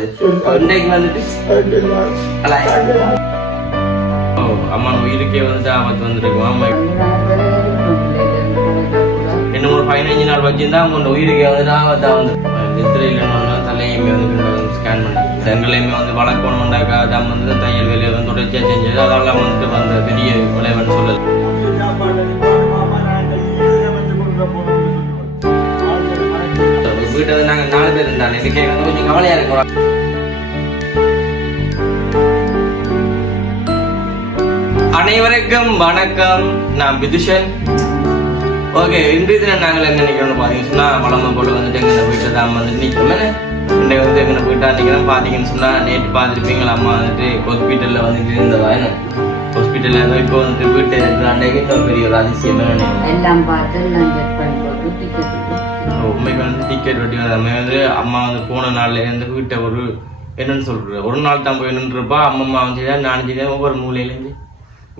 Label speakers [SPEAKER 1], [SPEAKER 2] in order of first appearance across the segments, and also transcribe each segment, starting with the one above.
[SPEAKER 1] இன்னைக்கு வந்துட்டு அம்மா உயிருக்கே வந்துட்டு ஆபத்து வந்துருக்குமா அம்மா இன்னும் ஒரு பதினஞ்சு நாள் வச்சிருந்தா உங்களோட உயிருக்கே வந்துட்டு ஆபத்தா வந்து நித்திரையில் தலையுமே வந்து ஸ்கேன் பண்ணி எங்களையுமே வந்து வளர்க்கணும்னாக்கா தான் வந்து தையல் வேலையை வந்து தொடர்ச்சியாக செஞ்சது அதெல்லாம் வந்துட்டு வந்த பெரிய விளைவுன்னு சொல்லல வீட்டை வந்து நாங்கள் நாலு பேர் இருந்தாங்க இதுக்கே வந்து கொஞ்சம் கவலையாக இருக்கிறோம் அனைவருக்கும் வணக்கம். நான் விதுஷன் ஓகே இன்றைய தினம் நாங்கள் எங்க நிற்கிறோம்னு பார்த்தீங்கன்னு சொன்னா வளமை போல வந்துட்டு எங்க வீட்டில் தான் வந்து நிற்கிறோம். இன்றைக்கு வந்து எங்க வீட்டா நிற்கிறோம். பார்த்தீங்கன்னு சொன்னா நேற்று பார்த்துருப்பீங்களா அம்மா வந்துட்டு ஹாஸ்பிட்டலில் வந்துட்டு இருந்தவா என்ன? ஹாஸ்பிட்டலில் இருந்து இப்போ வந்துட்டு வீட்டை இருக்கிறாண்டே இன்னும் பெரிய ஒரு அதிசயம் என்ன
[SPEAKER 2] எல்லாம் பார்த்து போட்டு
[SPEAKER 1] உண்மைக்கு வந்து டிக்கெட் வெட்டி வந்து வந்து அம்மா வந்து போன நாள்ல இருந்து வீட்டை ஒரு என்னன்னு சொல்றது? ஒரு நாள் தான் போய் நின்றுப்பா அம்மா அம்மா வந்து நானும் செய்தேன் ஒவ்வொரு மூலையிலேருந்து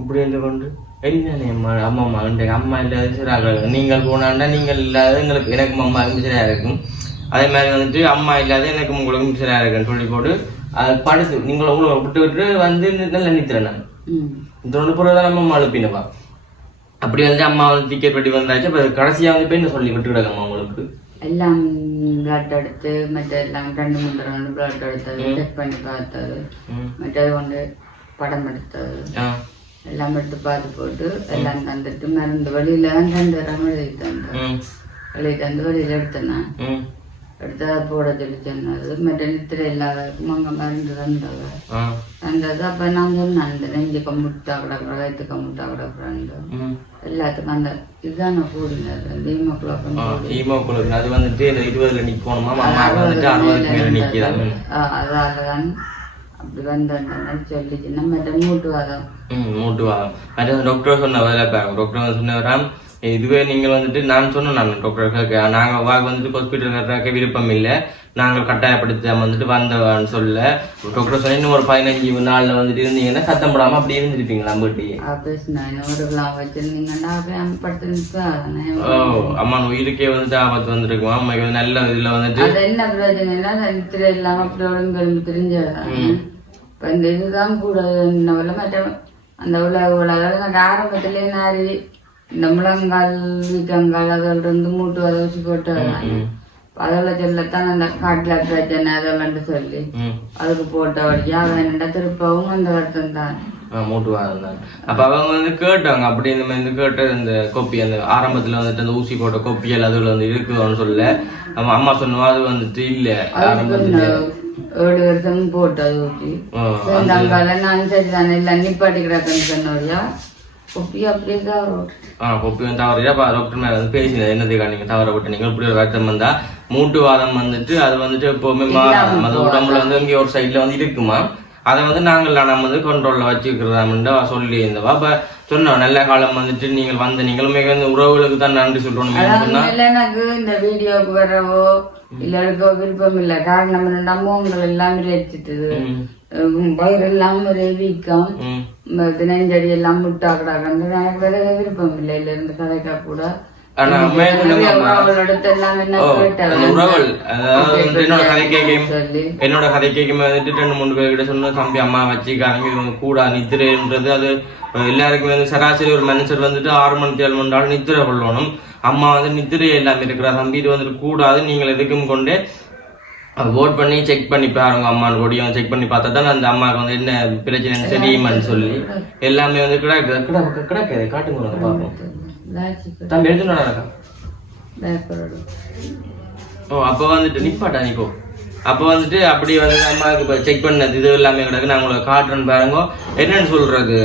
[SPEAKER 1] இப்படி இருந்து கொண்டு எரிதானே அம்மா அம்மா என்கிட்ட அம்மா இல்லாத சரியாக நீங்கள் போனாண்டா நீங்கள் இல்லாத எங்களுக்கு எனக்கும் அம்மா சரியா இருக்கும். அதே மாதிரி வந்துட்டு அம்மா இல்லாத எனக்கும் உங்களுக்கும் சரியா இருக்குன்னு சொல்லி போட்டு அது படுத்து நீங்கள் உங்களை விட்டு விட்டு வந்து நல்லா நிறுத்துறேன் நான். பிறகு தான் நம்ம அம்மா அழுப்பினப்பா அப்படி வந்து அம்மா வந்து டிக்கெட் வெட்டி வந்தாச்சு அப்போ கடைசியாக வந்து போய் என்ன சொல்லி விட்டு கிடக்கம்மா உங்களுக்கு.
[SPEAKER 2] எல்லாம் பிளட் எடுத்து மற்ற எல்லாம் ரெண்டு மூணு ரெண்டு பிளட் எடுத்தது செக் பண்ணி பார்த்தது. மற்றது கொண்டு படம் எடுத்தது. எல்லாம் எடுத்து பார்த்து போட்டு எல்லாம் தந்துட்டு மருந்து வழியில தந்து எழுதி தந்தேன். எழுதி தந்து வழியில எடுத்தேன். எடுத்தா போட சொல்லி சொன்னது. மற்ற நித்திரை இல்லாதவருக்கும் அங்கே மருந்து தந்தவ. தந்தது. அப்போ நான் சொன்னேன் அந்த நெஞ்சு கம்முட்டா கிடக்குற வயிற்று கம்முட்டா கிடக்குறாங்க. எல்லாத்துக்கும் அந்த இதுதானே கூடினது அந்த ஹீமோகுளோபின்
[SPEAKER 1] அது வந்துட்டு இருபதுல அறுபதுக்கு மேல நிக்கிறாங்க
[SPEAKER 2] அதால தான் அப்படி வந்தாங்கன்னு சொல்லிச்சு. நம்ம மூட்டுவாதம்
[SPEAKER 1] ம் மூட்டு வாதம். அது டாக்டர் சொன்ன வேலை பாருங்க டாக்டர் வந்து சொன்னவராம் இதுவே நீங்கள் வந்துட்டு நான் சொன்னேன் நான் டாக்டர் நாங்கள் வாக்கு வந்துட்டு ஹாஸ்பிட்டல் கட்டுறக்க விருப்பம் இல்லை. நாங்கள் கட்டாயப்படுத்தி வந்துட்டு வந்தவான்னு சொல்ல. டாக்டர் சொன்ன இன்னும் ஒரு பதினஞ்சு நாள்ல வந்துட்டு இருந்தீங்கன்னா சத்தம் போடாம அப்படி இருந்துருப்பீங்களா வீட்டையே
[SPEAKER 2] அப்படியே
[SPEAKER 1] ஓ அம்மா உயிருக்கே வந்துட்டு ஆபத்து வந்திருக்குமா? அம்மாக்கு வந்து நல்ல இதுல வந்துட்டு
[SPEAKER 2] என்ன பிரச்சனைனா நித்திரை இல்லாம அப்படி ஒழுங்கு தெரிஞ்சதானே இப்போ இந்த இதுதான் கூட இன்னவள மற்ற அந்த உலக உலக ஆரம்பத்திலே நாரி இந்த முழங்கால் வீக்கங்கால் அதில் இருந்து மூட்டு அதை வச்சு போட்டு அதில் சொல்லத்தான் அந்த காட்டில் பிரச்சனை அதெல்லாம் சொல்லி. அதுக்கு போட்ட வழியா வேணுண்டா திருப்பவும் அந்த வருத்தம் தான்.
[SPEAKER 1] ஆ, மூட்டு வாதம் தான். அப்ப அவங்க வந்து கேட்டாங்க அப்படி இந்த மாதிரி கேட்டு இந்த கொப்பி அந்த ஆரம்பத்துல வந்துட்டு அந்த ஊசி போட்ட கொப்பியல் அதுல வந்து இருக்குதுன்னு சொல்ல நம்ம அம்மா சொன்னோம் அது வந்துட்டு இல்ல ஆரம்பத்துல.
[SPEAKER 2] ஏழு வருஷம் போட்டு அது ஊற்றி
[SPEAKER 1] ஆ,
[SPEAKER 2] அங்கால நான் சரி தானே எல்லாம் நிப்பாட்டி கிடக்குன்னு சொன்னோரியா கொப்பி அப்படியே தான்
[SPEAKER 1] ஆ கொப்பி வந்து தவறு. அப்ப டாக்டர் மேல வந்து பேசினது என்னதுக்கா நீங்க தவற விட்டு நீங்க இப்படி ஒரு வருத்தம் வந்தா மூட்டு வாதம் வந்துட்டு அது வந்துட்டு எப்பவுமே மாறாது. அது உடம்புல வந்து இங்கே ஒரு சைட்ல வந்து இருக்குமா? அதை வந்து நாங்கள் நம்ம வந்து கண்ட்ரோல்ல வச்சுக்கிறதாம்னு சொல்லி இருந்தவா? அப்ப சொன்னோம் நல்ல காலம் வந்துட்டு நீங்கள் வந்த நீங்கள் மிக உறவுகளுக்கு தான் நன்றி சொல்லணும்
[SPEAKER 2] எனக்கு இந்த வீடியோக்கு வரவோ இல்ல விருப்பம் இல்ல. காரணம் என்னன்னா மூங்கள் எல்லாம் வச்சுட்டுது வயிறு எல்லாம் ஒரே வீக்கம் நெஞ்சடி எல்லாம் முட்டா கிடாக்கன்னு எனக்கு வேற விருப்பம் இல்லை இல்ல இருந்து கதைக்கா கூட
[SPEAKER 1] என்னோட கதை கேட்கும் வந்துட்டு ரெண்டு மூணு பேர் கிட்ட சொன்ன தம்பி அம்மா வந்து கூடா நித்திரைன்றது அது எல்லாருக்குமே வந்து சராசரி ஒரு மனுஷர் வந்துட்டு ஆறு மணி ஏழு மணி நேரம் நித்திரை கொள்ளணும் அம்மா வந்து நித்திரை இல்லாம இருக்கிறா தம்பி இது வந்துட்டு கூடாது நீங்கள் எதுக்கும் கொண்டு ஓட் பண்ணி செக் பண்ணி பாருங்க அம்மான்னு கொடியும் செக் பண்ணி பார்த்தா தான் அந்த அம்மாவுக்கு வந்து என்ன பிரச்சனைன்னு தெரியுமான்னு சொல்லி எல்லாமே வந்து கிடக்கு கிடக்கு கிடக்கு காட்டுங்க பார்ப்போம். தம்பி
[SPEAKER 2] பயப்படணும்
[SPEAKER 1] ஓ அப்போ வந்துட்டு நிப்பாட்டா நிக்கோ அப்போ வந்துட்டு அப்படி வந்து அம்மாவுக்கு இப்போ செக் பண்ணது இது எல்லாமே கிடக்கு. நான் உங்களுக்கு காட்டுறேன்னு பாருங்க. என்னன்னு சொல்றது?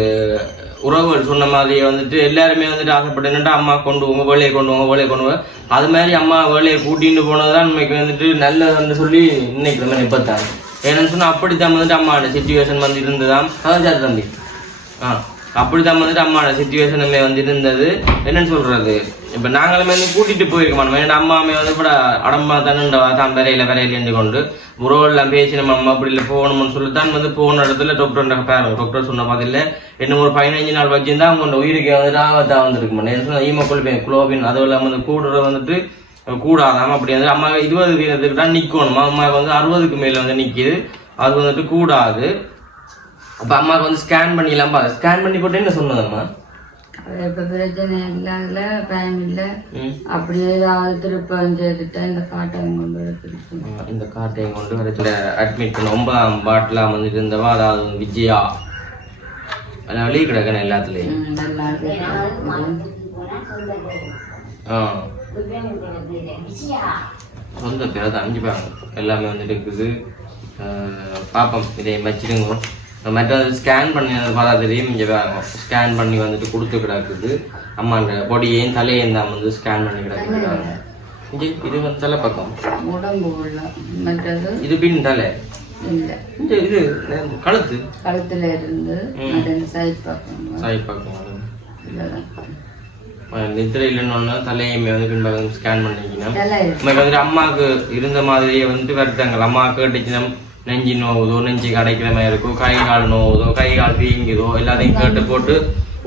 [SPEAKER 1] உறவுகள் சொன்ன மாதிரி வந்துட்டு எல்லாருமே வந்துட்டு ஆசைப்பட்டேன்டா அம்மா கொண்டு உங்க வேலையை கொண்டு உங்க வேலையை கொண்டு அது மாதிரி அம்மா வேலையை கூட்டிட்டு போனதான் இன்னைக்கு வந்துட்டு நல்லதுன்னு சொல்லி இன்னைக்கு நம்ம நிப்பத்தாங்க. ஏன்னு சொன்னா அப்படித்தான் வந்துட்டு அம்மாவோட சுச்சுவேஷன் வந்து இருந்ததாம். அதான் தம்பி. ஆ அப்படித்தான் வந்துட்டு அம்மாவோட சுச்சுவேஷன் வந்து இருந்தது. என்னன்னு சொல்றது? இப்போ நாங்களுமே வந்து கூட்டிட்டு போயிருக்க மாட்டோம் அம்மா அம்மாமே வந்து கூட அடம்பா தானுண்டவா தான் வரையில வரையில கொண்டு. உறவெல்லாம் பேசி நம்ம அம்மா அப்படி இல்லை போகணும்னு சொல்லித்தான் வந்து போன இடத்துல டாக்டர் பேரும் டாக்டர் சொன்ன பதில இன்னும் ஒரு பதினஞ்சு நாள் வச்சிருந்தா அவங்க உயிருக்கு வந்துட்டு ஆபத்தா வந்திருக்கு ஈமோகுளோபின் குளோபின் அதுவும் இல்லாமல் வந்து கூடுற வந்துட்டு கூடாதாம் அப்படி வந்து அம்மா இருபது வீதத்துக்கு தான் நிற்கணும் அம்மாவுக்கு வந்து அறுபதுக்கு மேல வந்து நிற்குது அது வந்துட்டு கூடாது. அப்போ அம்மாவுக்கு வந்து ஸ்கேன் பண்ணிடலாம் பார்த்து ஸ்கேன் பண்ணி போட்டு என்ன சொன்னதம்மா?
[SPEAKER 2] இப்ப பிரச்சனை இல்லாத பயன் இல்ல. அப்படியே ஏதாவது திருப்பம் செய்துட்டா இந்த காட்டம் கொண்டு வர
[SPEAKER 1] ஆமா, இந்த கார்டையும் கொண்டு வரத்துல அட்மிட் பண்ண ஒன்பதாம் பாட்டில் வந்துட்டு இருந்தவா அதாவது விஜயா. அதில் வெளியே கிடக்கணும் எல்லாத்துலேயும். ஆ. சொந்த பேரை தான் அஞ்சுப்பாங்க எல்லாமே வந்துட்டு இருக்குது. பாப்போம் இதை வச்சிடுங்க மற்றது ஸ்கேன் பண்ணி பார்த்தா தெரியும். இங்கே ஸ்கேன் பண்ணி வந்துட்டு கொடுத்து கிடக்குது. அம்மாண்ட பொடியையும் தலையையும் தான் வந்து ஸ்கேன் பண்ணி கிடக்குறாங்க இங்கே இது வந்து தலை பக்கம்.
[SPEAKER 2] உடம்பு உள்ள மற்றது
[SPEAKER 1] இது பின் தலை.
[SPEAKER 2] இல்ல.
[SPEAKER 1] இது கழுத்து.
[SPEAKER 2] கழுத்துல இருந்து
[SPEAKER 1] சாய் பக்கம் தலையுமே வந்து பின்பக்கம் ஸ்கேன் பண்ணிக்கணும். வந்துட்டு அம்மாவுக்கு இருந்த மாதிரியே வந்துட்டு வருத்தங்கள். அம்மா கேட்டுச்சுன்னா நெஞ்சு நோவுதோ நெஞ்சு கடைக்கிற மாதிரி இருக்கும் கை கால் நோவுதோ கை கால் வீங்குதோ எல்லாத்தையும் கேட்டு போட்டு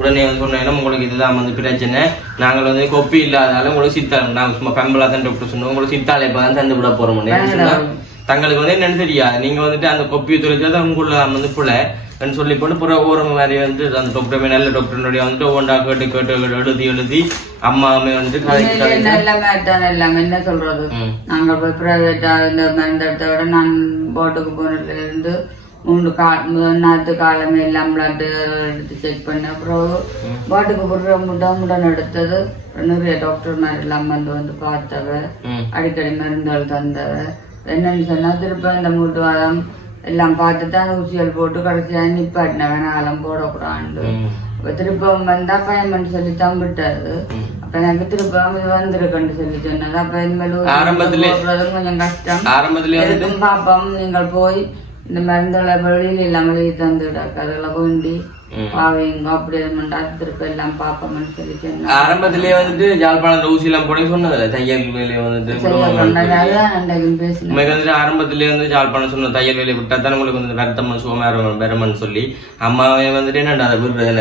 [SPEAKER 1] உடனே வந்து சொன்னேன்னா உங்களுக்கு இதுதான் வந்து பிரச்சனை. நாங்கள் வந்து கொப்பி இல்லாதால உங்களுக்கு சித்தாள் நாங்கள் சும்மா பெம்பலா தான் டாக்டர் சொன்னோம் உங்களுக்கு சித்தாலை இப்போ தான் தந்து விட சொன்னா தங்களுக்கு வந்து என்னன்னு தெரியாது. நீங்க வந்துட்டு அந்த கொப்பியை தொலைச்சா தான் உங்களை வந்து பிள்ளை சொல்லி போட்டு புற ஓரம் மாதிரி வந்து அந்த டாக்டர் நல்ல டாக்டருடைய வந்துட்டு ஒவ்வொன்றா கேட்டு கேட்டு எழுதி எழுதி அம்மாவுமே வந்து
[SPEAKER 2] நல்ல மேட்டான எல்லாம் என்ன சொல்றது. நாங்க போய் பிரைவேட்டா இந்த மருந்து எடுத்த விட நான் போட்டுக்கு போனதுல இருந்து மூணு கா நாத்து காலமே எல்லாம் பிளட் எடுத்து செக் பண்ண அப்புறம் போட்டுக்கு போடுற முட்டை முடன் எடுத்தது. நிறைய டாக்டர் மாதிரி எல்லாம் வந்து வந்து பார்த்தவ அடிக்கடி மருந்துகள் தந்தவ என்னன்னு சொன்னா திருப்ப இந்த மூட்டு வாரம் எல்லாம் பார்த்துட்டு அந்த ஊசிகள் போட்டு கடைசியா நிப்பாட்டின வேணாலும் போடக்கூடாது
[SPEAKER 1] ம்.
[SPEAKER 2] அப்ப திருப்பம் வந்தா பயமன் சொல்லி தம்பிட்டாரு அப்ப எனக்கு திருப்பம் இது வந்திருக்குன்னு சொல்லி சொன்னது அப்ப இனிமேல்
[SPEAKER 1] ஆரம்பத்திலே-
[SPEAKER 2] கொஞ்சம் கஷ்டம்
[SPEAKER 1] ஆரம்பத்திலே
[SPEAKER 2] எதுக்கும் பாப்போம் நீங்கள் போய் இந்த மருந்துகளை வெளியில் இல்லாம எழுதி தந்து விடாக்கு அதெல்லாம் வேண்டி. பாவீங்க அப்படி இருந்தா திருப்ப எல்லாம் பாப்போம்னு சொல்லி சொன்னா
[SPEAKER 1] ஆரம்பத்திலே வந்துட்டு யாழ்ப்பாணத்துல ஊசி எல்லாம் போட சொன்னதில்ல? தையல் வேலையை வந்துட்டு உண்மைக்கு வந்துட்டு ஆரம்பத்திலே வந்து யாழ்ப்பாணம் சொன்ன தையல் வேலையை விட்டா தான் உங்களுக்கு வந்து வருத்தம் சுகமா பெறமன்னு சொல்லி அம்மாவே வந்துட்டு என்னடா அதை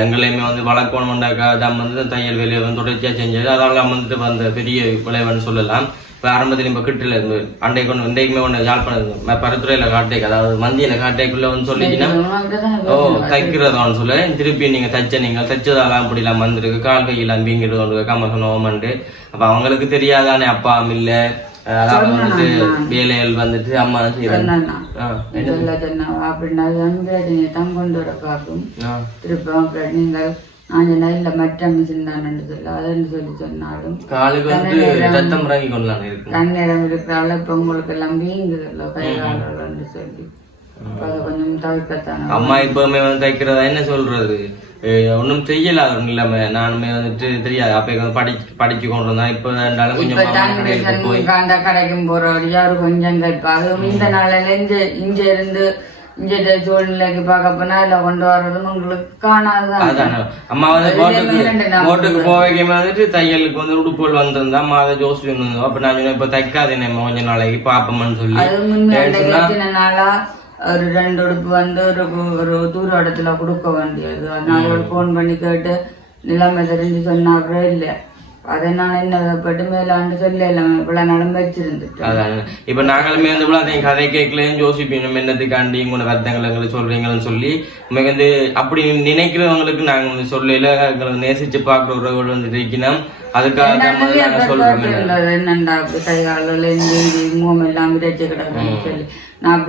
[SPEAKER 1] எங்களையுமே வந்து வளர்க்கணும்டாக்கா தான் வந்து தையல் வேலையை வந்து தொடர்ச்சியா செஞ்சது. அதெல்லாம் வந்துட்டு வந்த பெரிய விளைவுன்னு சொல்லலாம். இப்போ ஆரம்பத்தில் இப்போ கிட்டில் இருந்து அண்டை கொண்டு இன்றைக்குமே ஒன்று யாழ்ப்பாணம் பருத்துறையில் காட்டேக்கு அதாவது மந்தியில காட்டேக்குள்ள வந்து
[SPEAKER 2] அப்படிதான்
[SPEAKER 1] ஓ தைக்கிறதான்னு சொல்ல. திருப்பி நீங்க தைச்ச நீங்க தைச்சதாலாம் இப்படிலாம் வந்திருக்கு கால் கையெல்லாம் வீங்கிடுது ஒன்று கமசம் ஓமண்டு. அப்ப அவங்களுக்கு தெரியாதானே அப்பா இல்ல. அதாவது வந்துட்டு வேலைகள் வந்துட்டு அம்மா
[SPEAKER 2] அப்படின்னா கொண்டு வர பார்க்கும்? திருப்பம் நீங்கள் சொன்னா இல்ல மற்ற மிஷின் தான் சொல்ல அதுன்னு சொல்லி சொன்னாலும்
[SPEAKER 1] காலுக்கு வந்து ரத்தம் இறங்கி கொள்ளலாம் இருக்கு
[SPEAKER 2] தன்னிடம் இருக்கிறால இப்ப உங்களுக்கு எல்லாம் வீங்குதல்ல கை காலன்னு சொல்லி. கொஞ்சம் தவிர்க்கத்தான
[SPEAKER 1] அம்மா இப்பவுமே வந்து தைக்கிறதா என்ன சொல்றது? ஒண்ணும் தெரியல அது இல்லாம நானுமே வந்துட்டு தெரியாது. அப்ப வந்து படி படிச்சு கொண்டு வந்தா இப்ப இருந்தாலும் கொஞ்சம்
[SPEAKER 2] கடைக்கும் போறவர் யாரு கொஞ்சம் கேட்பாங்க இந்த நாளில இங்க இங்க இருந்து சூழ்நிலைக்கு பார்க்க போனா இல்ல கொண்டு வர்றதும் உங்களுக்கு காணாதுதான்.
[SPEAKER 1] அம்மா வந்து கோட்டுக்கு போவைக்கு வந்துட்டு தையலுக்கு வந்து உடுப்புகள் வந்திருந்தா அம்மா அதை ஜோசி வந்திருந்தோம். அப்ப நான் இப்ப தைக்காதே நம்ம கொஞ்ச நாளைக்கு பாப்போம்னு சொல்லி.
[SPEAKER 2] அது முன்னே எத்தனை நாளா ஒரு ரெண்டு உடுப்பு வந்து ஒரு ஒரு தூர இடத்துல கொடுக்க வேண்டியது. அதனால ஒரு ஃபோன் பண்ணி கேட்டு நிலைமை தெரிஞ்சு சொன்னா அப்புறம் இல்ல. அதை நான் என்ன பட்டு மேலாண்டு சொல்ல இவ்வளவு நாளும் வச்சிருந்துட்டு.
[SPEAKER 1] அதானே. இப்ப நாங்களுமே வந்து இவ்வளவு அதையும் கதை கேட்கலையும் யோசிப்போம் என்னத்துக்காண்டி உங்களோட வருத்தங்களை எங்களை சொல்றீங்கன்னு சொல்லி வந்து அப்படி நினைக்கிறவங்களுக்கு நாங்க வந்து சொல்லல எங்களை நேசிச்சு பார்க்குற உறவுகள் வந்து இருக்கணும் அதுக்காக
[SPEAKER 2] என்னண்டா கை காலில் கிடக்குன்னு சொல்லி. நான்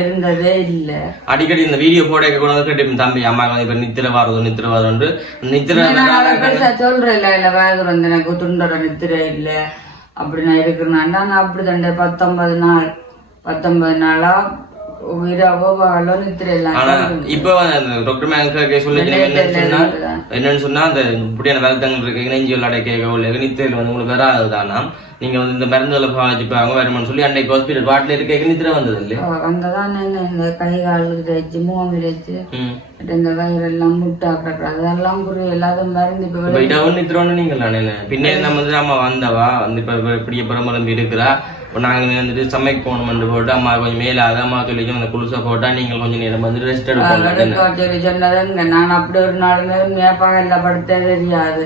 [SPEAKER 2] இருந்ததே இல்ல.
[SPEAKER 1] அடிக்கடி இந்த வீடியோ போட கூட வந்து கேட்டு தம்பி அம்மா வந்து இப்ப நித்திர வாரதோ நித்திர வாரம்னு நித்திர
[SPEAKER 2] பெருசா சொல்றேன் இல்ல இல்ல வந்து எனக்கு துண்டோட நித்திரை இல்ல. அப்படி நான் இருக்கிறேன். நான் அப்படி தண்டை பத்தொன்பது நாள் பத்தொன்பது நாளா
[SPEAKER 1] இப்ப டாக்டர் மேங்க சொல்லி என்னன்னு சொன்னா என்னன்னு சொன்னா அந்த இப்படியான வருத்தங்கள் இருக்கு நெஞ்சு விளையாட கேட்க உள்ள நித்திரையில் வந்து உங்களுக்கு வராதுதானா நீங்க வந்து இந்த மருந்துகளை பாதிச்சு பாருங்க வருமானு சொல்லி அன்னைக்கு ஹாஸ்பிட்டல் பாட்டில் இருக்க நித்திரை வந்தது இல்லையா?
[SPEAKER 2] இந்த கை கால் விரைச்சு முகம்
[SPEAKER 1] ம்.
[SPEAKER 2] இந்த வயிறெல்லாம் முட்டா கிடக்குறது அதெல்லாம் புரியல அது மருந்து இப்ப
[SPEAKER 1] இடவும் நித்திரோன்னு நம்ம வந்து அம்மா வந்தவா? வந்து இப்ப இப்ப இப்படி பிரமலம் இருக்கிறா? நாங்கள் வந்துட்டு சமைக்க போகணும்னு போட்டு அம்மா கொஞ்சம் மேலே அதை அம்மா சொல்லிக்கும் அந்த குளிசை போட்டா நீங்கள் கொஞ்சம் நேரம் வந்து ரெஸ்ட்
[SPEAKER 2] சொல்லி சொன்னதுங்க நான் அப்படி ஒரு உண்மையா பகல்ல படுத்தே தெரியாது.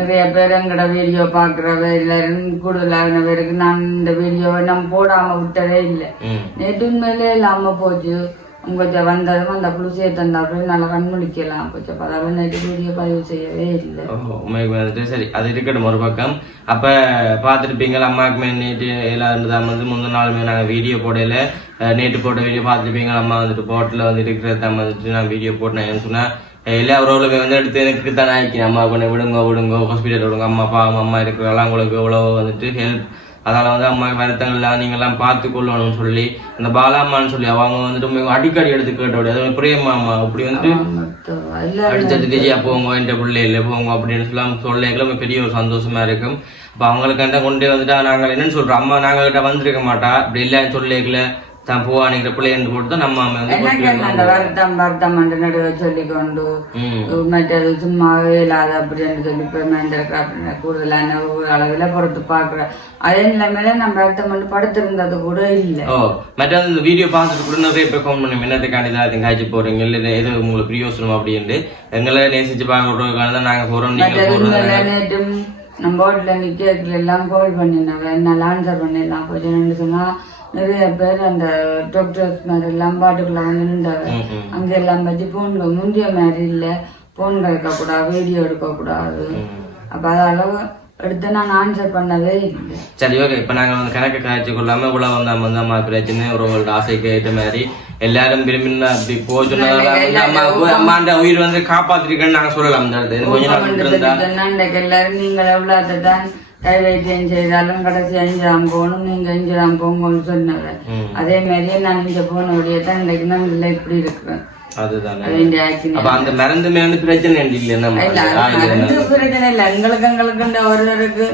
[SPEAKER 2] நிறைய பேர் எங்கட வீடியோ பாக்குறவ எல்லாரும் கூடுதலான பேருக்கு நான் இந்த வீடியோவை நம்ம போடாம விட்டதே இல்லை. நேற்று உண்மையிலே இல்லாம போச்சு. கொஞ்சம் வந்ததும் அந்த புளிசையை தந்தாப்புல நல்லா கண்முடிக்கலாம் போச்சு அப்ப நைட்டு வீடியோ பதிவு செய்யவே இல்லை.
[SPEAKER 1] ஓஹோ உண்மைக்கு வந்துட்டு சரி அது இருக்கட்டும் ஒரு பக்கம். அப்போ பார்த்துருப்பீங்க அம்மாவுக்குமே நேற்று எல்லாம் தான் வந்து முந்தின நாளுமே நாங்கள் வீடியோ போடையில் நேற்று போட்ட வீடியோ பார்த்துருப்பீங்க அம்மா வந்துட்டு போட்டில் வந்து இருக்கிறத வந்துட்டு நான் வீடியோ போட்டேன். ஏன்னு சொன்னால் எல்லா உறவுகளுமே வந்து எடுத்து எனக்கு தானே ஆயிக்கணும் அம்மா கொண்டு விடுங்க விடுங்க ஹாஸ்பிட்டல் விடுங்க. அம்மா அப்பா அம்மா இருக்கிறதெல்லாம் உங்களுக்கு எவ்வளோ வந்துட்டு ஹெல்ப் அதால வந்து அம்மா வருத்தங்கள்லாம் நீங்கள்லாம் பார்த்து கொள்ளணும்னு சொல்லி அந்த பாலாம்மான்னு சொல்லி அவங்க வந்துட்டு அடிக்கடி எடுத்து கேட்டோட அது பிரியம்மா அம்மா அப்படி வந்துட்டு அடுத்தது டிஜியா போங்க என்ற பிள்ளைல போங்க அப்படின்னு சொல்லலாம் சொல்ல பெரிய ஒரு சந்தோஷமா இருக்கும். அப்ப அவங்களுக்கு கொண்டே வந்துட்டா நாங்கள் என்னன்னு சொல்றோம். அம்மா நாங்க கிட்ட வந்திருக்க மாட்டா அப்படி இல்லை சொல்லிக்கல தான் போவானிக்கிற பிள்ளைன்னு போட்டு தான் நம்ம வந்து
[SPEAKER 2] வருத்தம் வருத்தம் என்று நடுவே சொல்லிக்கொண்டு மற்றது சும்மாவே இல்லாத அப்படின்னு சொல்லி பெருமைந்திருக்கிற கூடுதலான அளவுல பொறுத்து பாக்குறேன் அதே நிலைமையில நம்ம வருத்தம் பண்ணி படுத்திருந்தது கூட இல்லை.
[SPEAKER 1] ஓ மற்ற இந்த வீடியோ பார்த்துட்டு கூட நிறைய பேர் ஃபோன் பண்ணி என்னத்துக்காண்டி தான் அதுங்க காய்ச்சி போறீங்க இல்லை இது எது உங்களுக்கு பிரியோசனம்? அப்படின்ட்டு எங்களை நேசிச்சு பார்க்கறதுக்காக தான் நாங்க போறோம் நீங்க
[SPEAKER 2] மற்றது
[SPEAKER 1] போறோம்.
[SPEAKER 2] நம்ம போட்ல நிக்கிறதுல எல்லாம் கால் பண்ணினாங்க என்னால ஆன்சர் பண்ணிடலாம் கொஞ்சம் சொன்னா நிறைய பேர் அந்த டாக்டர்ஸ் மாதிரி எல்லாம் பாட்டுக்குள்ள வந்து நின்றாங்க. அங்க எல்லாம் பத்தி போன்கள் முந்திய மாதிரி இல்ல. போன் எடுக்கக்கூடாது வீடியோ எடுக்கக்கூடாது. அப்ப அதால எடுத்து நான் ஆன்சர் பண்ணவே
[SPEAKER 1] சரி ஓகே இப்போ நாங்கள் வந்து கணக்கு காய்ச்சி கொள்ளாம இவ்வளோ வந்து அம்மா பிரச்சனை. ஒரு ஆசைக்கு ஏற்ற மாதிரி எல்லாரும் விரும்பி அப்படி போக சொன்னதால வந்து அம்மா போய் அம்மாண்ட உயிர் வந்து காப்பாத்திருக்கேன்னு நாங்கள் சொல்லலாம் இந்த இடத்துல. இன்னும் கொஞ்ச நாள் விட்டிருந்தா
[SPEAKER 2] சொன்னாண்டைக்கு எல்லாரும் நீங்கள் எவ்வளவு தான் கைவைத்தியம் செய்தாலும் கடைசி அஞ்சாம் போகணும் நீங்க அஞ்சாம் போங்கன்னு சொன்னது
[SPEAKER 1] ம்.
[SPEAKER 2] அதே மாதிரியே நான் இங்க போன வழியே தான் இன்னைக்கு நான் இல்லை இப்படி இருக்கிறேன்
[SPEAKER 1] அந்த மருந்துமே வந்து பிரச்சனை இல்லை நம்ம
[SPEAKER 2] இல்ல அது மருந்து பிரச்சனை இல்ல. எங்களுக்கு எங்களுக்கு இந்த ஒருவருக்கு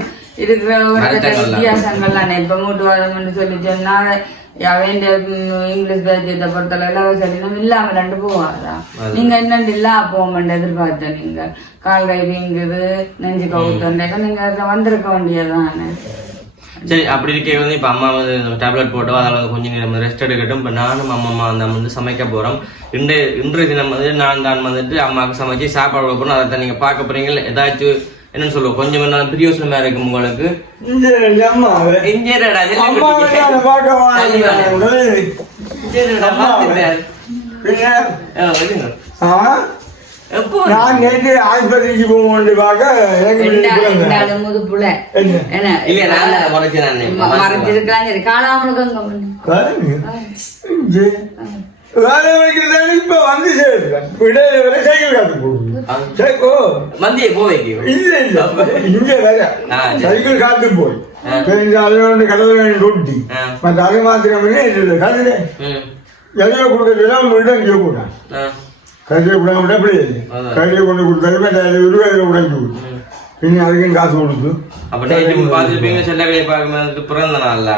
[SPEAKER 2] இருக்கிற ஒரு வித்தியாசங்கள் தானே இப்ப மூட்டுவாதம்னு சொல்லி சொன்னா அவன் இங்கிலீஷ் பேத்தியத்தை பொறுத்தளவுல அவ சொல்லினா இல்லாம ரெண்டு போவாரா நீங்க என்னண்டு இல்ல போக எதிர்பார்த்தேன் நீங்க. கால் கை வீங்குது நெஞ்சு கவுத்தண்டேக்க நீங்க வந்திருக்க வேண்டியதானே
[SPEAKER 1] சரி அப்படி இருக்க வந்து இப்ப அம்மா வந்து டேப்லெட் போட்டோம் வந்து கொஞ்சம் நேரம் ரெஸ்ட் எடுக்கட்டும். இப்ப நானும் அம்மா அந்த வந்து சமைக்க போறோம். இன்றைய இன்றைய தினம் வந்து நான் தான் வந்துட்டு அம்மாவுக்கு சமைச்சு சாப்பாடு வைப்போம் அதை தான் நீங்க பார்க்க போறீங்க ஏதாச்சும் என்னன்னு சொல்லுவோம் கொஞ்சம் என்ன பிரியோசனமா இருக்கும் உங்களுக்கு.
[SPEAKER 3] நான் நான் நேற்று ஆஸ்பத்திரிக்கு பார்க்க
[SPEAKER 2] புள்ள
[SPEAKER 3] என்ன?
[SPEAKER 1] நான் நான்
[SPEAKER 2] மறைச்சிருக்கலாம். சரி
[SPEAKER 3] வேலை வைக்கிறதானே இப்ப வந்து சேர்க்கிறேன் விடையில வரை சைக்கிள் காத்து போகுது சரி, ஓ
[SPEAKER 1] மந்தியை போ வைக்கும்
[SPEAKER 3] இல்ல. இல்ல இங்க
[SPEAKER 1] சரி.
[SPEAKER 3] சைக்கிள் காத்து போய். தெரிஞ்ச அதில் கடவுள் வேண்டி ரொட்டி.
[SPEAKER 1] ஆ.
[SPEAKER 3] மற்ற அது மாத்திரம் இல்லை கதிரை.
[SPEAKER 1] ம்.
[SPEAKER 3] எதையோ கொடுக்கறதுலாம் உங்கள்கிட்ட இங்கே கூடாது
[SPEAKER 1] ஆ.
[SPEAKER 3] கதிரை கூட விட அப்படி இல்லை
[SPEAKER 1] அதான்.
[SPEAKER 3] கதிரை கொண்டு கொடுத்தாலுமே உருவாயிரம் உடைஞ்சு விடும் பின்ன அதுக்கும் காசு கொடுத்து
[SPEAKER 1] அப்ப நைட்டு பார்த்துருப்பீங்க செல்லக்கடை பார்க்கும் வந்து பிறந்த நாள்ல.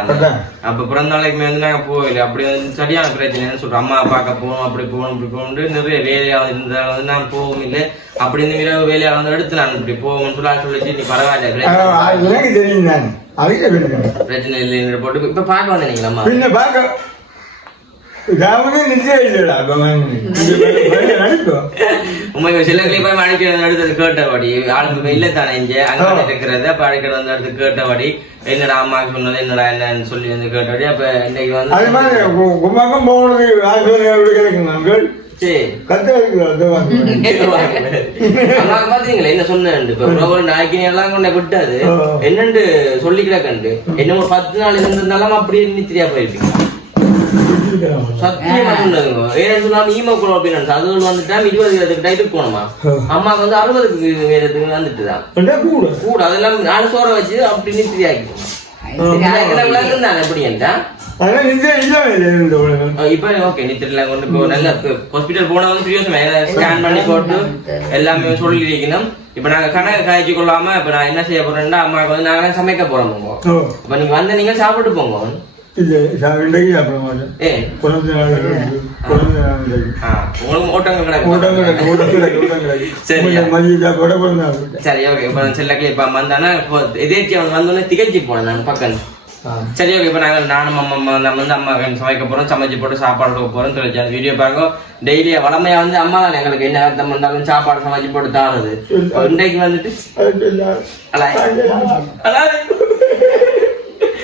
[SPEAKER 1] அப்ப பிறந்த நாளைக்கு வந்து நாங்க போகல அப்படி வந்து சரியான பிரச்சனைன்னு சொல்றோம் அம்மா பார்க்க போகணும் அப்படி போகணும் இப்படி போகணும் நிறைய வேலையா வந்து இருந்தாலும் வந்து நான் போகவும் இல்லை அப்படி இந்த இரவு வேலையா வந்து எடுத்து நான் இப்படி போகணும்னு சொல்லி சொல்லிச்சு நீ பரவாயில்ல பிரச்சனை இல்லைன்னு போட்டு இப்ப பார்க்க வந்தீங்களா
[SPEAKER 3] பின்ன பார்க்க
[SPEAKER 1] செல்லக்கடை போய் அழைக்கிறது அடுத்தது கேட்டபடி ஆளுக்கு இல்ல தானே இங்க அங்க இருக்கிறது அப்ப வந்து அடுத்து கேட்டபடி என்னடா அம்மாக்கு சொன்னது என்னடா என்னன்னு சொல்லி வந்து கேட்டபடி அப்ப இன்னைக்கு
[SPEAKER 3] அது
[SPEAKER 1] வந்து
[SPEAKER 3] மாதிரி போனது
[SPEAKER 1] பாத்தீங்களா என்ன உறவுகள் நாய்க்கு எல்லாம் கொண்ட விட்டாது
[SPEAKER 3] ஆ.
[SPEAKER 1] என்னண்டு சொல்லிக்கிட கண்டு என்ன ஒரு பத்து நாள் இருந்திருந்தாலும் அப்படியே நித்திரியா போயிருப்பீங்க சத்தியமா நினைச்சேன். அது வந்துட்டா இருபது இருபதுக்கு இதுக்கு போனோமா அம்மாக்கு வந்து அறுபதுக்கு வேறதுக்கு வந்துட்டுதான்
[SPEAKER 3] கூட.
[SPEAKER 1] கூட. அதெல்லாம் நாலு சோற வச்சு அப்படி எப்படி என்றா
[SPEAKER 3] இந்த உலகம்.
[SPEAKER 1] இப்ப ஓகே நித்திரிலாம் கொண்டு போ. நல்ல ஹாஸ்பிட்டல் போன வந்து பிரியோசனம் ஸ்கேன் பண்ணி போட்டு எல்லாமே சொல்லியிருக்கணும். இப்ப நாங்க கணக்கு காய்ச்சி கொள்ளாம இப்ப நான் என்ன செய்ய போறேன்னா அம்மாவுக்கு வந்து நாங்க சமைக்க போறோம் போங்க இப்ப நீங்க வந்து நீங்க சாப்பிட்டு போங்க. சரி. ஓகே இப்ப செல்லக்கிளி இப்ப வந்தானா இப்போ எதேச்சி அவன் வந்தோடனே திகழ்ச்சி போனேன் நான் பக்கம் சரி ஓகே இப்போ நாங்கள் நானும் அம்மா நம்ம வந்து அம்மா சமைக்க போறோம் சமைச்சு போட்டு சாப்பாடு கொடுக்க அந்த வீடியோ பாருங்க டெய்லி வளமையா வந்து அம்மா தான் எங்களுக்கு என்ன அர்த்தம் வந்தாலும் சாப்பாடு சமைச்சு போட்டு தாருது இன்றைக்கு வந்துட்டு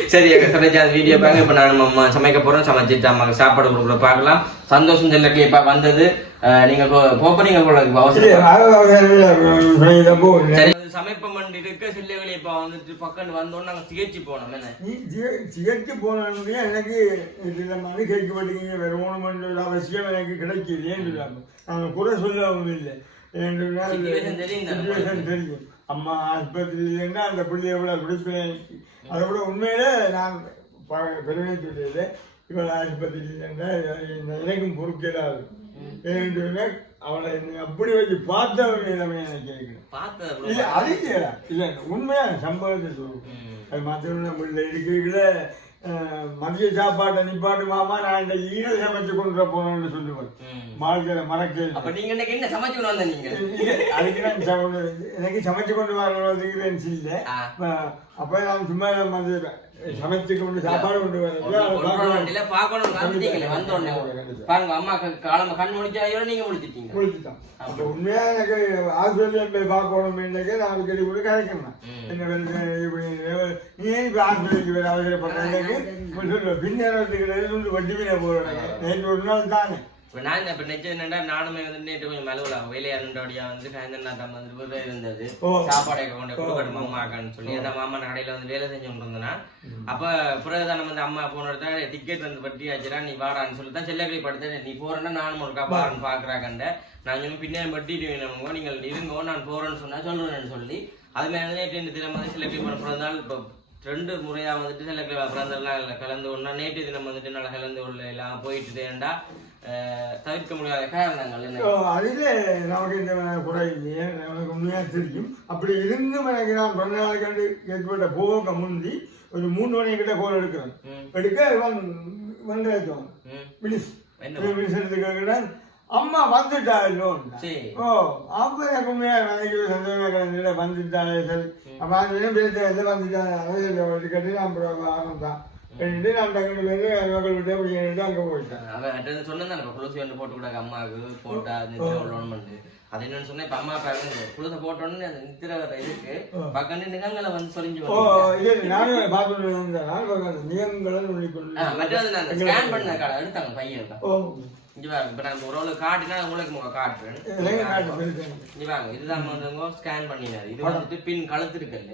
[SPEAKER 1] சரி அக்கா கிடைச்ச வீடியோ பாருங்க. இப்போ நான் அம்மா சமைக்க போறோம். சமைச்சிட்டு அம்மாக்கு சாப்பாடு கொடுக்குற பார்க்கலாம். சந்தோஷம் செல்லக்கு இப்போ வந்தது நீங்க போ- போப்பறீங்க போல இருக்கு. அவசரம். சரி சமைப்பம் இருக்க. சில்லைகளை இப்போ வந்துட்டு பக்கம் வந்தோன்னு நாங்கள் திகழ்ச்சி போனோம். என்ன?
[SPEAKER 3] சிகச்சு போனதுக்கு எனக்கு இந்த மாதிரி கேட்க மாட்டேங்க வேற மணி அவசியம் எனக்கு கிடைக்கல ஏன் சொல்லாம குறை சொல்லவும் இல்லை. ஏன்னு
[SPEAKER 1] தெரியும்.
[SPEAKER 3] அம்மா ஆஸ்பத்திரியில் அந்த பிள்ளை எவ்வளோ அதை விட உண்மையில நான் ப- பெருமை சொல்லியது இவள் ஆஸ்பத்திரியில் எனக்கும் பொறுக்கலாது ஏன்னு அவளை அப்படி வச்சு பார்த்த ஒரு நிலைமை எனக்கு கேட்கணும் இல்ல அது இல்ல உண்மையான சம்பவத்தை சொல்லுவோம் அது மாத்திரம் நம்ம இல்லை இருக்கிற மதிய சாப்பாட்டை நிப்பாட்டு மாமா நான் இந்த ஈரல் சமைச்சு கொண்டு போனோம்னு சொல்லுவேன். வாழ்க்கையில மறக்க
[SPEAKER 1] அப்ப நீங்க இன்னைக்கு என்ன சமைச்சு வந்த நீங்க?
[SPEAKER 3] அதுக்கு நான் எனக்கு சமைச்சு கொண்டு வரதுக்கு இல்லை. அப்ப நான் சும்மா வந்து சமைச்சு கொண்டு சாப்பாடு கொண்டு
[SPEAKER 1] வண்டியில பாக்கணும் வந்துட்டீங்களே வந்த உடனே. பாருங்க அம்மா கண் முடிச்சாயோ நீங்க முடிச்சிட்டீங்க
[SPEAKER 3] குளிச்சுட்டான் அப்ப உண்மையா எனக்கு ஆஸ்பத்திரியில் போய் பார்க்கணும் இன்னைக்கு நான் அடிக்கடி கூட கிடைக்கணும் என்ன இப்படி நீ ஏன் இப்ப ஆஸ்பத்திரிக்கு வேற அவசரப்படுறதுக்கு பின்னேறதுக்கு வட்டி மீன நேற்று ஒரு நாள் தானே.
[SPEAKER 1] இப்ப நான் இப்ப நெச்சது என்னடா நானுமே வந்து நேற்று கொஞ்சம் மலுவலா வேலையா இருந்தபடியா வந்து சாயந்தரம் நான் தம் வந்து விரதம் இருந்தது. சாப்பாடை கொண்டு கொடுக்கணும் அம்மாக்கான்னு சொல்லி. அந்த மாமா நான் கடையில வந்து வேலை செஞ்சு கொண்டு வந்தேனா அப்ப பிறகுதான் வந்து அம்மா போன இடத்துல டிக்கெட் வந்து பட்டி ஆச்சுடா நீ வாடான்னு சொல்லி தான் செல்லக்கிளி படுத்தேன். நீ போறேன்னா நானும் ஒரு பாருன்னு பாக்குறாக்கண்ட நான் சொன்ன பின்னாடி பட்டிட்டு வேணுமோ நீங்கள் இருங்கோ நான் போறேன்னு சொன்னா சொல்றேன்னு சொல்லி. அது மேலே நேற்று தினம் வந்து செல்லக்கிளி பண்ண பிறந்த நாள். இப்போ ரெண்டு முறையா வந்துட்டு சில பிறந்த நாள் கலந்து ஒண்ணா நேற்று தினம் வந்துட்டு நல்லா கலந்து உள்ள எல்லாம் போயிட்டு அஹ், தவிர்க்க முடியாத காரணங்கள்
[SPEAKER 3] அதில் நமக்கு இந்த குறை இல்லையே. நமக்கு உண்மையா தெரியும். அப்படி இருந்தும் எனக்கு நான் பிறந்த நாளைக்கு ஏற்பட்ட போக முந்தி ஒரு மூணு மணி கிட்ட கோல் எடுக்கிறேன். எடுக்க இவன் வெங்காயத்தோம். மினிஸ்? மினிஸ் எடுத்துக்கிறேன் அம்மா வந்துட்டா ஓ அப்ப எனக்கு உண்மையா எனக்கு வந்துட்டாலே சரி. அப்ப அந்த வந்துட்டாங்க கட்டி நான் ஆரம்பித்தான் ரெண்டு நான் விட்டு அப்படி கேட்டுட்டு அங்கே போயிட்டேன்.
[SPEAKER 1] அவன் சொன்னேன் இப்போ குளுசி வந்து போட்டு அம்மாவுக்கு போட்டா உள்ளோன்னு பண்ணு அது என்னன்னு சொன்னேன் இப்ப அம்மா பாருங்க குளுசை போட்டோன்னு அந்த நித்திர இதுக்கு பக்கத்து நிகங்களை வந்து சொரிஞ்சு
[SPEAKER 3] ஓ இது நானும் பார்க்கறேன் நியங்களை சொல்லிக்கொண்டு
[SPEAKER 1] மற்றது நான் ஸ்கேன் பண்ண கடை எடுத்தாங்க பையன்
[SPEAKER 3] ஓ.
[SPEAKER 1] இங்க இப்ப நான் காட்டினா உங்களுக்கு முக காட்டுறேன். இங்க பாருங்க இதுதான் வந்து ஸ்கேன் பண்ணினாரு. இது வந்துட்டு பின் கழுத்து இருக்குல்ல.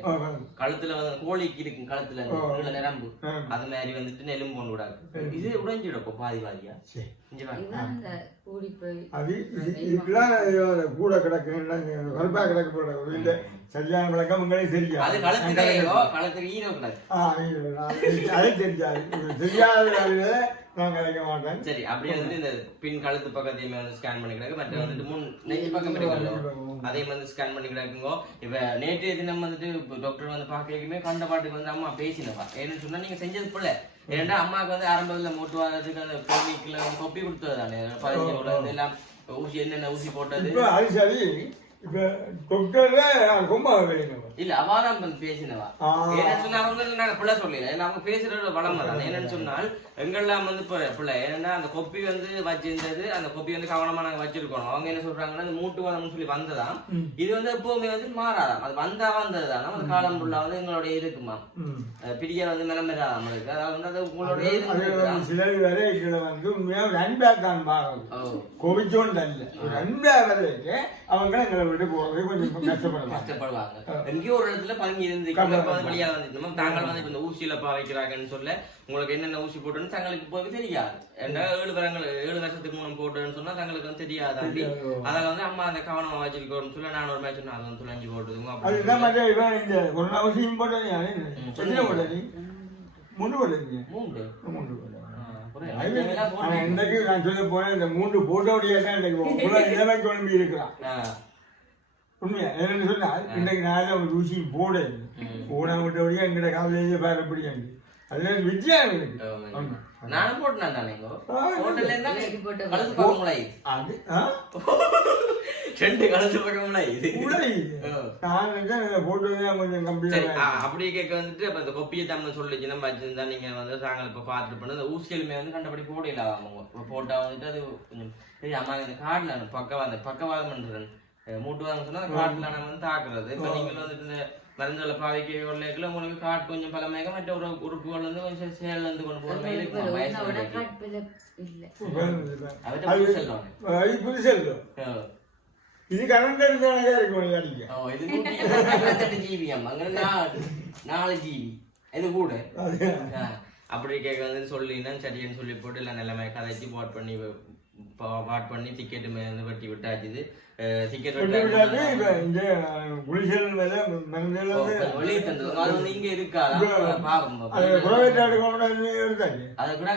[SPEAKER 1] கழுத்துல வந்து கோழிக்கு இருக்கு கழுத்துல. நீள நரம்பு. அது மாதிரி வந்துட்டு நெலும் கொண்டு விடாது இது உடைஞ்சிடும் இப்போ பாதி பாதியா?
[SPEAKER 3] சரி.
[SPEAKER 1] இங்க பாருங்க.
[SPEAKER 3] அது கூட கிடக்குன்னா கருப்பா கிடக்க போட சரியான விளக்கம்
[SPEAKER 1] அது
[SPEAKER 3] தெரியாது தெரியாத நான் கிடைக்க மாட்டேன்.
[SPEAKER 1] சரி அப்படியே வந்துட்டு இந்த பின் கழுத்து பக்கத்தையுமே வந்து ஸ்கேன் பண்ணி கிடக்கு. மற்ற வந்துட்டு முன் நெஞ்சு பக்கம் இருக்குல்ல அதையும் வந்து ஸ்கேன் பண்ணி கிடக்குங்கோ. இப்ப நேற்றைய தினம் வந்துட்டு டாக்டர் வந்து பார்க்கறதுக்குமே கண்ட பாட்டுக்கு வந்து அம்மா பேசினப்பா ஏன்னு சொன்னா நீங்க செஞ்சது போல. ஏன்னா அம்மாவுக்கு வந்து ஆரம்பத்துல மூட்டு வாரத்துக்கு அந்த கோவிக்குல வந்து கொப்பி கொடுத்தது தானே பதினஞ்சு இருந்து எல்லாம் ஊசி என்னென்ன ஊசி போட்டது?
[SPEAKER 3] இப்ப அது சரி இப்ப டாக்டர்ல ரொம்ப வேணும்
[SPEAKER 1] இல்ல அவாதான் பேசினவா?
[SPEAKER 3] ஆ.
[SPEAKER 1] ஏன்னு சொன்னா அவங்க பிள்ளை சொல்லல அவங்க பேசுறது வளமை தான். என்னன்னு சொன்னால் எங்கெல்லாம் வந்து பிள்ளை ஏன்னா அந்த கொப்பி வந்து வச்சிருந்தது அந்த கொப்பி வந்து கவனமா நாங்க வச்சிருக்கோம் அவங்க என்ன சொல்றாங்கன்னா அந்த மூட்டு வாதம்னு சொல்லி வந்ததாம். இது வந்து எப்பவுமே வந்து மாறாதாம். அது வந்தா வந்ததுதான் அது காலம் ஃபுல்லா வந்து எங்களுடைய இருக்குமா. பிடிக்க வந்து நிலமராம இருக்கு அதாவது வந்து அது உங்களுடைய.
[SPEAKER 3] சிலர் வரை இதுல வந்து உண்மையா அன்பா தான் பாருங்க.
[SPEAKER 1] ஓ.
[SPEAKER 3] கோவிச்சோண்டு அல்ல. ஒரு அன்பா வரைக்கு அவங்க எங்களை விட்டு போறது கொஞ்சம் கஷ்டப்படுறாங்க
[SPEAKER 1] கஷ்டப்படுவாங்க. எங்கேயோ ஒரு இடத்துல பங்கி இருந்து இப்ப வந்து தாங்கள் வந்து இந்த ஊசியில பா வைக்கிறாங்கன்னு சொல்ல உங்களுக்கு என்னென்ன ஊசி போட்டுன்னு தங்களுக்கு போய் தெரியாது. ஏழு வரங்கள் ஏழு வருஷத்துக்கு மூணு போட்டுன்னு சொன்னா தங்களுக்கு வந்து தெரியாது? அப்படி. அதில் வந்து அம்மா அந்த கவனமா வச்சிருக்கோம்னு சொல்ல நான் ஒரு மேட்ச் அது வந்து துளைஞ்சு போட்டுதுங்க அப்படி
[SPEAKER 3] மூன்று
[SPEAKER 1] மூன்று?
[SPEAKER 3] மூன்று நான் சொல்ல போனேன் இந்த மூன்று போட்டோடைய தான் இன்னைக்கு நிலைமை இருக்கிறான். உண்மையா? என்னன்னு சொன்னால் ஊசி போட போன விட்டபடியா எங்கட காலையிலேயே பாரு எப்படி அதுல வித்தியாசம் இருக்கு. ஆமா.
[SPEAKER 1] நானும் போட்டேன்
[SPEAKER 3] அது?
[SPEAKER 1] ரெண்டு கலந்து பக்கம்ல இது
[SPEAKER 3] தான் கொஞ்சம் கம்ப்ளீட்
[SPEAKER 1] அப்படியே கேட்க வந்துட்டு அப்ப இந்த கொப்பியை தமிழ் சொல்லிச்சு நம்ம வச்சிருந்தா நீங்க வந்து நாங்கள் இப்ப பார்த்துட்டு பண்ணது ஊசியலுமே வந்து கண்டபடி போடையில அவங்க? போட்டா வந்துட்டு அது கொஞ்சம் அம்மா இந்த காட்டுல பக்கவாதம் பக்கவாதம் பண்றேன் மூட்டுவாதம் சொன்னா அந்த காட்டுல நம்ம வந்து தாக்குறது. இப்ப நீங்கள் வந்துட்டு இந்த மருந்துகளை பாவிக்க கொள்ளைக்குள்ள உங்களுக்கு காட்டு கொஞ்சம் பலமேக மற்ற ஒரு உறுப்புகள் வந்து கொஞ்சம் செயல் இருந்து கொண்டு இருக்கும்
[SPEAKER 2] உன்னோட
[SPEAKER 1] வயசு.
[SPEAKER 3] இது கரண்ட் கணக்கா இருக்கும் அடிக்க
[SPEAKER 1] ஓ, இது நூத்தி இருபத்தெட்டு GB அம்மா. அங்க நாலு நாலு ஜிபி இது கூட? அப்படி கேட்க வந்து சொல்லினா சரின்னு சொல்லி போட்டு இல்லை நிலைமை கதைச்சு பாட் பண்ணி பாட் பண்ணி டிக்கெட்டு வந்து வெட்டி விட்டாச்சு டிக்கெட்
[SPEAKER 3] இந்த குளிசல் மேல
[SPEAKER 1] வெளியே தந்தது அது இங்க இருக்காது
[SPEAKER 3] அது
[SPEAKER 1] கூட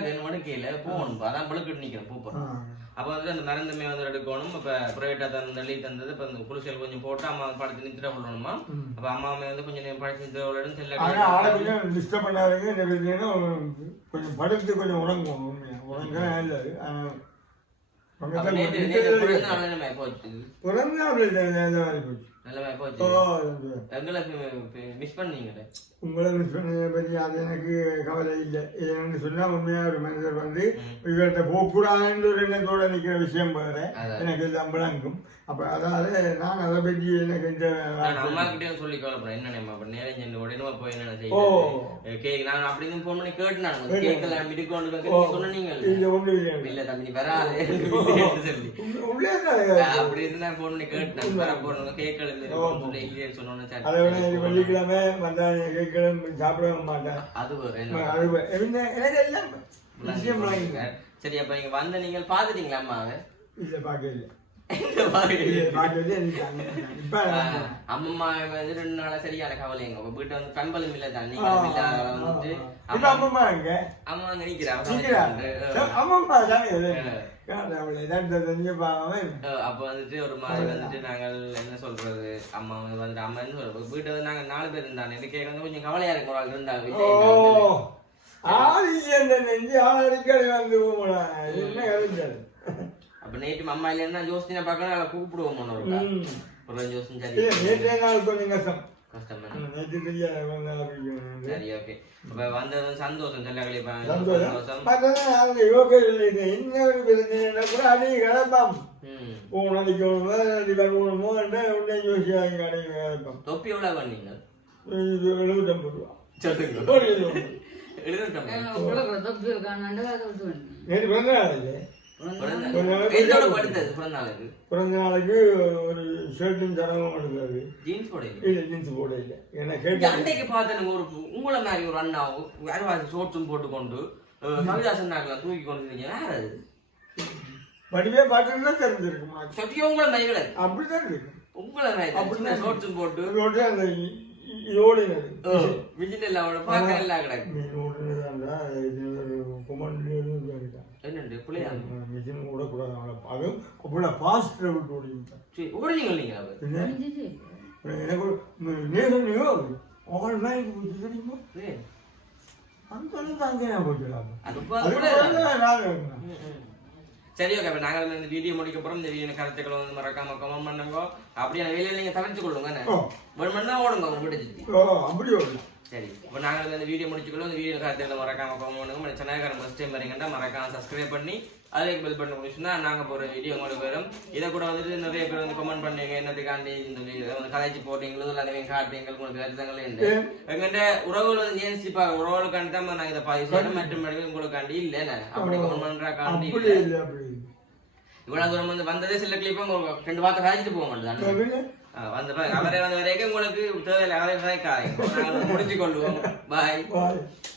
[SPEAKER 1] கவர்மெண்ட் கீழே போகணும் அதான் பழுக்கிட்டு நிக்கிறேன் பூப்போம் அப்ப வந்து அந்த மருந்துமே வந்து எடுக்கணும் இப்ப பிரைவேட்டா தந்த தள்ளி தந்தது இப்ப இந்த குளிசல் கொஞ்சம் போட்டு அம்மா படுத்து நித்திர விடணுமா? அப்ப அம்மாவை வந்து கொஞ்சம் படுத்து நித்திர விடணும்
[SPEAKER 3] ஆளை
[SPEAKER 1] செல்ல
[SPEAKER 3] கொஞ்சம் டிஸ்டர்ப் பண்ணாதீங்க கொஞ்சம் படுத்து கொஞ்சம் உறங்குவோம் உண்மையா. உறங்க இல்லை. ஆனா
[SPEAKER 1] அப்ப
[SPEAKER 3] பக்கத்துல
[SPEAKER 1] எங்களை மிஸ் பண்ணீங்களே
[SPEAKER 3] உங்களை மிஸ் பண்ணதை பற்றி அது எனக்கு கவலை இல்லை. ஏன்னு ஒரு மனிதர் வந்து இவர்கிட்ட போக்கூடாதுன்ற ஒரு எண்ணத்தோட நிக்கிற விஷயம் வேற. எனக்கு எல்லாம் விளங்கும். அப்ப அதாவது நான் அதை பற்றி எனக்கு இந்த
[SPEAKER 1] நான் அம்மா கிட்டயும் சொல்லி கவலைப்படேன் என்ன நம்ம அப்ப நேரம் சென்று உடனே போய் என்ன
[SPEAKER 3] ஓ.
[SPEAKER 1] செய்ய கேக் நான் அப்படி இருந்து போன் பண்ணி கேட்டு நான் கேட்கல கொண்டு
[SPEAKER 3] ஓ.
[SPEAKER 1] சொன்னீங்க
[SPEAKER 3] இது ஒண்ணு இல்லை.
[SPEAKER 1] இல்ல தம்பி வராது சொல்லி.
[SPEAKER 3] உள்ள-
[SPEAKER 1] அப்படி இருந்து நான் போன் பண்ணி கேட்டேன் வர போறவங்க கேட்கல. சொல்லி இல்லைன்னு சொன்னோன்னு சரி.
[SPEAKER 3] அதை விட எனக்கு வெள்ளிக்கிழமை வந்தா கேட்கணும் சாப்பிட மாட்டேன்.
[SPEAKER 1] அது ஒரு என்ன?
[SPEAKER 3] அது வ- என்ன- எனக்கு எல்லாம் விஷயம் விளங்குங்க
[SPEAKER 1] சரி அப்ப நீங்க வந்த நீங்கள் பாத்துட்டீங்களா அம்மாவை
[SPEAKER 3] இல்ல
[SPEAKER 1] ஆஹ் அம்மா வந்து ரெண்டு நாளா சரியான கவலை எங்க. வீட்டு வந்து கம்பளம் இல்ல இல்லாத வந்துட்டு அம்மா அங்க? நிக்கிறா அப்ப வந்துட்டு ஒரு மாதிரி வந்துட்டு நாங்கள் என்ன சொல்றது அம்மா வந்து வந்துட்டு அம்மா என்ன சொல்றது வீட்டு வந்து நாங்க நாலு பேர் இருந்தாங்க. இது கேட்க வந்து கொஞ்சம் கவலையா இருக்கு ஒரு ஆள்
[SPEAKER 3] கலைஞர்
[SPEAKER 1] அப்ப நேற்று அம்மா இல்லைன்னா ஜோசினா பார்க்க கூப்பிடுவோம் ஒரு ஜோசின் சரி
[SPEAKER 3] நாள் கொஞ்சம் கஷ்டம்.
[SPEAKER 1] கஷ்டம் சரி ஓகே அப்ப வந்தது வந்து சந்தோஷம்? செல்லகளி
[SPEAKER 3] சந்தோஷம் என்ன ஒரு பிரச்சனை கூட அடி கிடப்பாம்
[SPEAKER 1] ம்.
[SPEAKER 3] போன் அடிக்கணுமோ அடி பண்ணணுமோ என்ன உடனே யோசிக்காங்க அடி கிடப்பாம்
[SPEAKER 1] தொப்பி எவ்வளவு பண்ணீங்க
[SPEAKER 3] இது எழுபத்தொம்பது ரூபா.
[SPEAKER 1] சொல்லுங்க
[SPEAKER 3] ஒரு எழுபது.
[SPEAKER 1] எழுதட்டும்
[SPEAKER 2] உங்களுக்கு தொப்பி இருக்கான்னு
[SPEAKER 3] பிறந்த
[SPEAKER 1] நாளுக்கு
[SPEAKER 3] ஒரு ஷர்ட்டும் தரவும்
[SPEAKER 1] ஜீன்ஸ் போட
[SPEAKER 3] இல்லை ஜீன்ஸ் போட இல்லை ஏன்னா கேட்டு
[SPEAKER 1] அன்றைக்கு பார்த்தேன் ஒரு உங்களை மாதிரி ஒரு அண்ணா அரைவாசி சோட்ஸும் போட்டுக்கொண்டு அஹ், கவிதாசன் நாக்கெல்லாம் தூக்கி கொண்டு இருந்தீங்க யார் அது?
[SPEAKER 3] வடிவே பார்த்துன்னா தெரிஞ்சிருக்குமா
[SPEAKER 1] சத்தியம் உங்களை மாதிரி
[SPEAKER 3] அப்படிதான் இருக்கு.
[SPEAKER 1] உங்களை மாதிரி சின்ன சோட்ஸும் போட்டு.
[SPEAKER 3] இதோட அந்த இ- இ- ஓடினது
[SPEAKER 1] விஜில் எல்லாம் பார்க்க எல்லாம் கிடக்கு
[SPEAKER 3] மீன் ஓடினதாண்டா இது குமண்டில் இருக்கா
[SPEAKER 1] என்னண்டு பிள்ளையா
[SPEAKER 3] மிஷின் ஓடக்கூடாது அவளை அதுவும் அவ்வளோ ஃபாஸ்ட்டில் விட்டு ஓடிவிட்டான்
[SPEAKER 1] சரி.
[SPEAKER 3] எனக்கு நேசனையோ அவள் மாதிரி போச்சு தெரியுமா? அந்த அளவுக்கு அங்கே நான்.
[SPEAKER 1] சரி ஓகே அப்ப நாங்கள் இந்த வீடியோ முடிக்க போறோம். இந்த வீடியோ கருத்துக்களை வந்து மறக்காம கமெண்ட் பண்ணுங்க. அப்படியே வெளியில நீங்க தவிர்த்து கொள்ளுங்க வேணுமென்னா ஓடுங்க உங்க வீட்டை சுத்தி சரி இப்போ நாங்கள் இந்த வீடியோ முடிச்சுக்கொள்ளும் இந்த வீடியோ கருத்துக்களை மறக்காம கமெண்ட் பண்ணுங்க. நம்ம சேனல்காரன் ஃபஸ்ட் டைம் வரீங்கன்னா மறக்காம சப்ஸ்கிரைப் பண்ணி அதுக்கு பெல் பட்டன் நாங்கள் போகிற வீடியோ உங்களுக்கு வரும். இதை கூட வந்துட்டு நிறைய பேர் வந்து கமெண்ட் பண்ணீங்க. என்னத்துக்காண்டி இந்த வந்து கதைச்சு போட்டீங்களோ இல்லை அதை காட்டுறீங்க உங்களுக்கு கருத்தங்களே உண்டு எங்கிட்ட உறவுகள் வந்து நேசிப்பா உறவுகளுக்காண்டி தான் நாங்கள் இதை பதிவு செய்யணும் மற்றும் உங்களுக்காண்டி இல்லை. அப்படி கமெண்ட் பண்ணுறாக்காண்டி
[SPEAKER 3] அப்படி
[SPEAKER 1] இல்லை.
[SPEAKER 3] இல்லை இல்லை.
[SPEAKER 1] இவ்வளவு தூரம் வந்து வந்ததே சில கிளிப்பும் ரெண்டு வார்த்தை கழிச்சிட்டு போக மாட்டேன். வந்து அவரை வந்து வரைக்கும் உங்களுக்கு தேவையில்லை. அவரை கதைக்காதீங்க. நாங்கள் முடிச்சு கொள்வோம்
[SPEAKER 3] பாய்